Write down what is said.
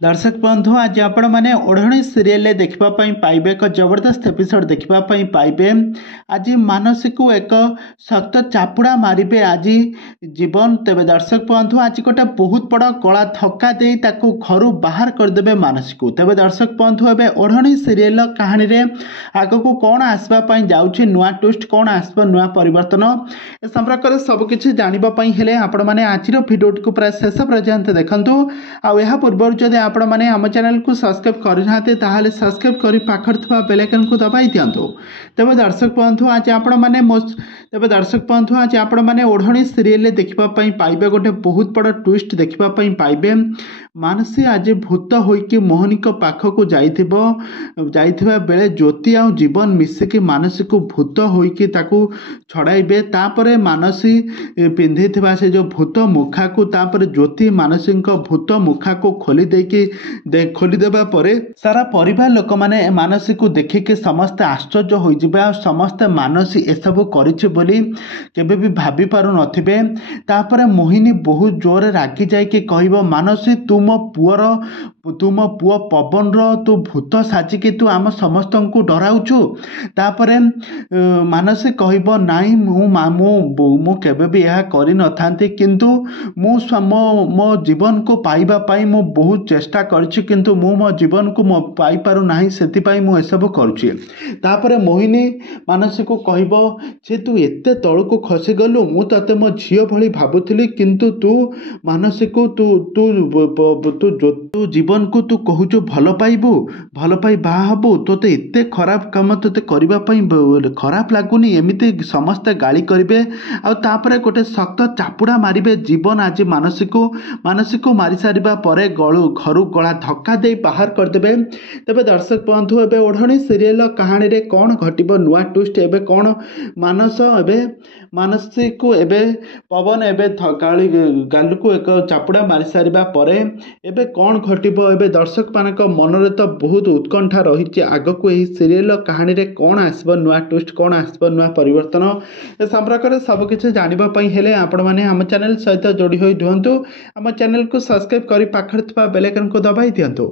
दर्शक बंधु आज आपण मैंने ओढ़णी सीरियल देखापी पाइबे एक जबरदस्त एपिसोड देखापी पाइबे। आज मानसी को एक सख्त चापुड़ा मारे आज जीवन। तेरे दर्शक बंधु आज गोटे बहुत बड़ कला धक्का दे घर बाहर करदे मानसी को। तेरे दर्शक बंधु ए ओढ़णी सीरियल कहानी रे आग को कौन आसवाई जाऊँगी नुआ ट्विस्ट कौन आसब नुआ परिवर्तन ए संपर्क में सबकि जानापी आपण मैंने आज भिडियोटी को प्राय शेष पर्यंत देखूँ। आ पूर्व जदि आपण मैंने आम चैनल को सब्सक्राइब करना ताहले सब्सक्राइब कर पाखर बेल आइकन को दबाई दिंतु। तेज दर्शक बंधु आज आपण मैंने तेज दर्शक बंधु आज आपण मैंने ओढ़णी सीरियल देखापी पाइबे गोटे बहुत बड़ ट्विस्ट देखापी पाइबे। मानसी आज भूत होइकी मोहनी पाखक जाइथिबा बेले ज्योति आ जीवन मिसिकी मानसी को भूत होइकी ताकू छड़ाइबे। तापरे मानसी पिंधि से जो भूत मुखा को तापर ज्योति मानसी भूत मुखा को खोलीदेवा परे सारा परिवार लोक माने मानसी को देखिके समस्ते आश्चर्य होइजिबे। समस्ते मानसी एसबू करिछि बोली केबे भी भाभी पारु नथिबे। तापरे मोहिनी बहुत जोर रागी जाइके कहबो मानसी तुम पुओ पवन तू भूत साजिकी तू आम समस्त को डराउछु। तापरे मानसी कहबो नाई मु केबे भी यह करि नथांती किंतु मो जीवन को पाइबा पाई मु बहुत चेष्टा करछि किंतु मो जीवन को मो पाई पारु नाही सेति पाई मु एसब करूछि। तापरे मोहिनी मानसी को कहबो जे तू एते तळ को खसी गलु मु तते मो झियो भली भाबुथिली किंतु तू मानसी को तू जीवन को तू कहूचु भल पाई बाहा हबु तोते एते खराब काम तोते करबा पई खराब लागुनी एमिति समस्ते गाली करिवे आ तापरे गोटे सख्त चापुड़ा मारिबे जीवन। आज मानसी को मारी सारिबा परे घर गला धक्का दे बाहर करदेबे। तेबे दर्शक बंधु एबे ओढ़णी सीरियल कहानी रे कौन घटिबो नुआ ट्विस्ट एबे कौन मानसी को एबे पवन एबे गालू को एक चापुड़ा मारी सारिबा परे एबे कौन घटिबो एबे दर्शक मानक मनरे तो बहुत उत्कंठा रही आग को यही सीरियल कहानी रे कौन आसब नुआ ट्विस्ट कौन आसब नुआ परिवर्तन ए संपर्क में सबकि जानापी हेले आपण मैंने आम चैनल सहित जोड़ी होई रुहतु। आम चैनल को सब्सक्राइब कर पाखर बेल आइकन को दबाई दिंतु।